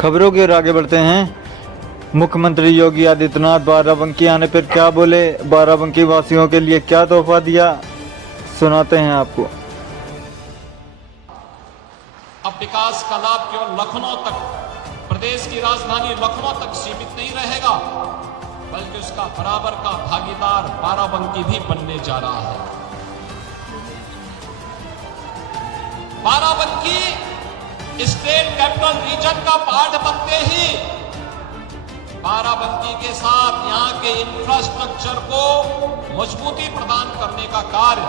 खबरों की ओर आगे बढ़ते हैं। मुख्यमंत्री योगी आदित्यनाथ बाराबंकी आने पर क्या बोले, बाराबंकी वासियों के लिए क्या तोहफा दिया, सुनाते हैं आपको। अब विकास का लाभ केवल लखनऊ तक, प्रदेश की राजधानी लखनऊ तक सीमित नहीं रहेगा, बल्कि उसका बराबर का भागीदार बाराबंकी भी बनने जा रहा है। बाराबंकी स्टेट कैपिटल रीजन का पार्ट बनते ही बाराबंकी के साथ यहां के इंफ्रास्ट्रक्चर को मजबूती प्रदान करने का कार्य,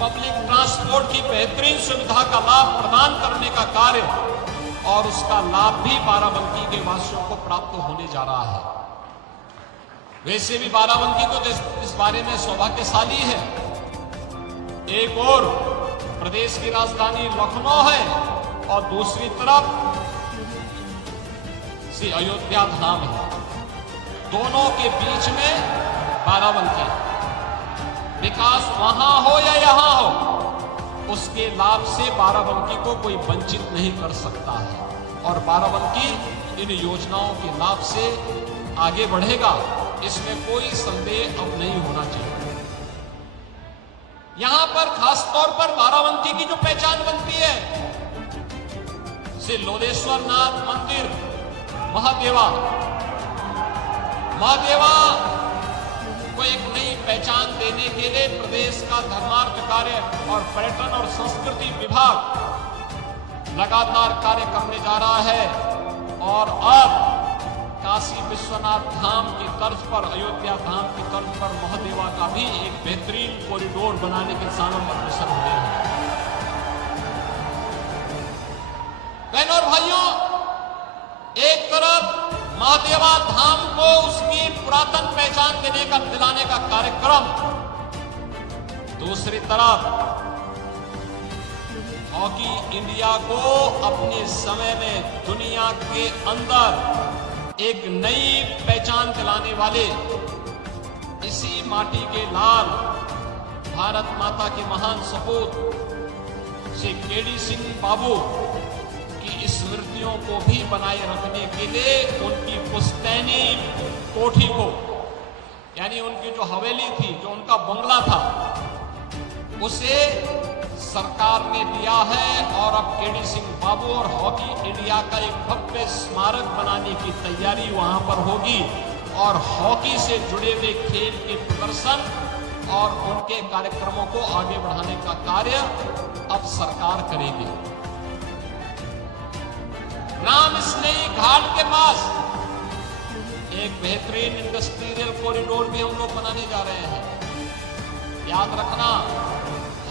पब्लिक ट्रांसपोर्ट की बेहतरीन सुविधा का लाभ प्रदान करने का कार्य और उसका लाभ भी बाराबंकी के वासियों को प्राप्त होने जा रहा है। वैसे भी बाराबंकी तो इस बारे में सौभाग्यशाली है। एक और प्रदेश की राजधानी लखनऊ है और दूसरी तरफ श्री अयोध्या धाम है। दोनों के बीच में बाराबंकी, विकास वहां हो या यहां हो, उसके लाभ से बाराबंकी को कोई वंचित नहीं कर सकता है और बाराबंकी इन योजनाओं के लाभ से आगे बढ़ेगा, इसमें कोई संदेह अब नहीं होना चाहिए। यहां पर खासतौर पर बाराबंकी की जो पहचान बनती है, श्री लोलेश्वर नाथ मंदिर महादेवा को एक नई पहचान देने के लिए प्रदेश का धर्मार्थ कार्य और पर्यटन और संस्कृति विभाग लगातार कार्य करने जा रहा है और अब काशी विश्वनाथ धाम की तर्ज पर, अयोध्या धाम की तर्ज पर महादेवा का भी एक बेहतरीन कॉरिडोर बनाने के सामने अग्रसर हो रहे हैं। बहनों और भाइयों, एक तरफ महादेवा धाम को उसकी पुरातन पहचान दिलाने का कार्यक्रम, दूसरी तरफ हॉकी इंडिया को अपने समय में दुनिया के अंदर एक नई पहचान दिलाने वाले इसी माटी के लाल भारत माता के महान सपूत श्री केडी सिंह बाबू की स्मृतियों को भी बनाए रखने के लिए उनकी पुश्तैनी कोठी को, यानी उनकी जो हवेली थी, जो उनका बंगला था, उसे सरकार ने लिया है और अब केडी सिंह बाबू और हॉकी इंडिया का एक भव्य स्मारक बनाने की तैयारी वहां पर होगी और हॉकी से जुड़े हुए खेल के प्रदर्शन और उनके कार्यक्रमों को आगे बढ़ाने का कार्य अब सरकार करेगी। राम स्नेही घाट के पास एक बेहतरीन इंडस्ट्रियल कॉरिडोर भी हम लोग बनाने जा रहे हैं। याद रखना,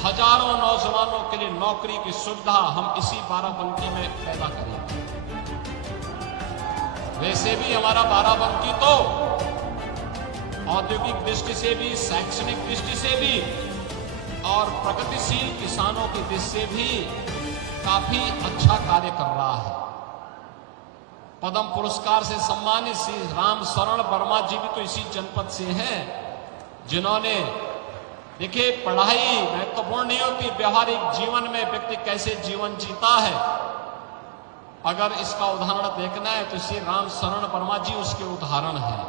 हजारों नौजवानों के लिए नौकरी की सुविधा हम इसी बाराबंकी में पैदा करेंगे। वैसे भी हमारा बाराबंकी तो औद्योगिक दृष्टि से भी, शैक्षणिक दृष्टि से भी और प्रगतिशील किसानों की दृष्टि से भी काफी अच्छा कार्य कर रहा है। पद्म पुरस्कार से सम्मानित श्री राम शरण वर्मा जी भी तो इसी जनपद से हैं, जिन्होंने, देखिए, पढ़ाई महत्वपूर्ण नहीं होती, व्यवहारिक जीवन में व्यक्ति कैसे जीवन जीता है, अगर इसका उदाहरण देखना है तो श्री राम शरण वर्मा जी उसके उदाहरण हैं।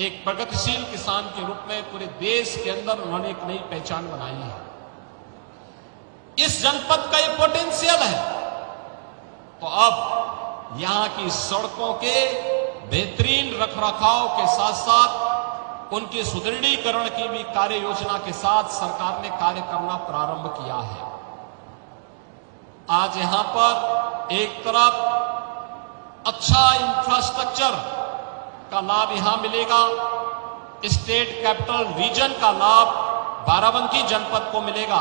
एक प्रगतिशील किसान के रूप में पूरे देश के अंदर उन्होंने एक नई पहचान बनाई है। इस जनपद का एक पोटेंशियल है, तो अब यहां की सड़कों के बेहतरीन रखरखाव के साथ साथ उनके सुदृढ़ीकरण की भी कार्य योजना के साथ सरकार ने कार्य करना प्रारंभ किया है। आज यहां पर एक तरफ अच्छा इंफ्रास्ट्रक्चर का लाभ यहां मिलेगा, स्टेट कैपिटल रीजन का लाभ बाराबंकी जनपद को मिलेगा।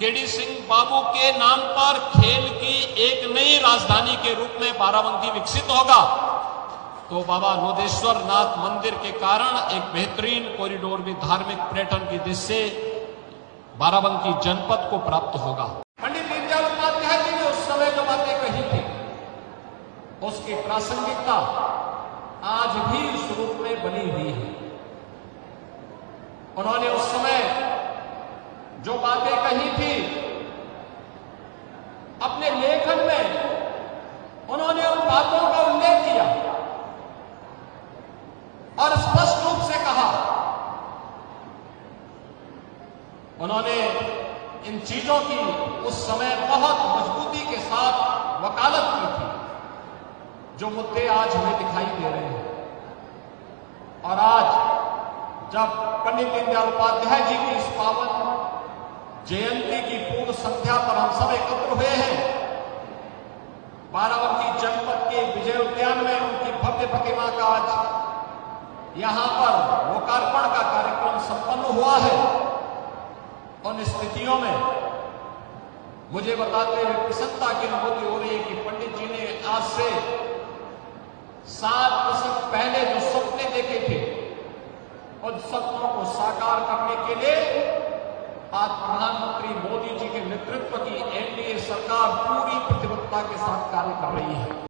केडी सिंह बाबू के नाम पर खेल की एक नई राजधानी के रूप में बाराबंकी विकसित होगा, तो बाबा लोदेश्वर नाथ मंदिर के कारण एक बेहतरीन कॉरिडोर भी धार्मिक पर्यटन की दृष्टि से बाराबंकी जनपद को प्राप्त होगा। पंडित दीनदयाल उपाध्याय जी ने उस समय जो बातें कही थी, उसकी प्रासंगिकता आज भी उस रूप में बनी हुई है। उन्होंने उस समय जो बातें कही थी, अपने लेखन में उन्होंने उन उन्होंने इन चीजों की उस समय बहुत मजबूती के साथ वकालत की थी, जो मुद्दे आज हमें दिखाई दे रहे हैं। और आज जब पंडित दीनदयाल उपाध्याय जी की इस पावन जयंती की पूर्व संध्या पर हम सब एकत्र हुए हैं, बाराबंकी जनपद के विजय उद्यान में उनकी भव्य प्रतिमा का आज यहां पर लोकार्पण का कार्यक्रम संपन्न हुआ है। उन स्थितियों में मुझे बताते हुए प्रसन्नता की अनुभूति हो रही है कि पंडित जी ने आज से 7 दशक पहले जो सपने देखे थे, उन सपनों को साकार करने के लिए आज प्रधानमंत्री मोदी जी के नेतृत्व की एनडीए सरकार पूरी प्रतिबद्धता के साथ कार्य कर रही है।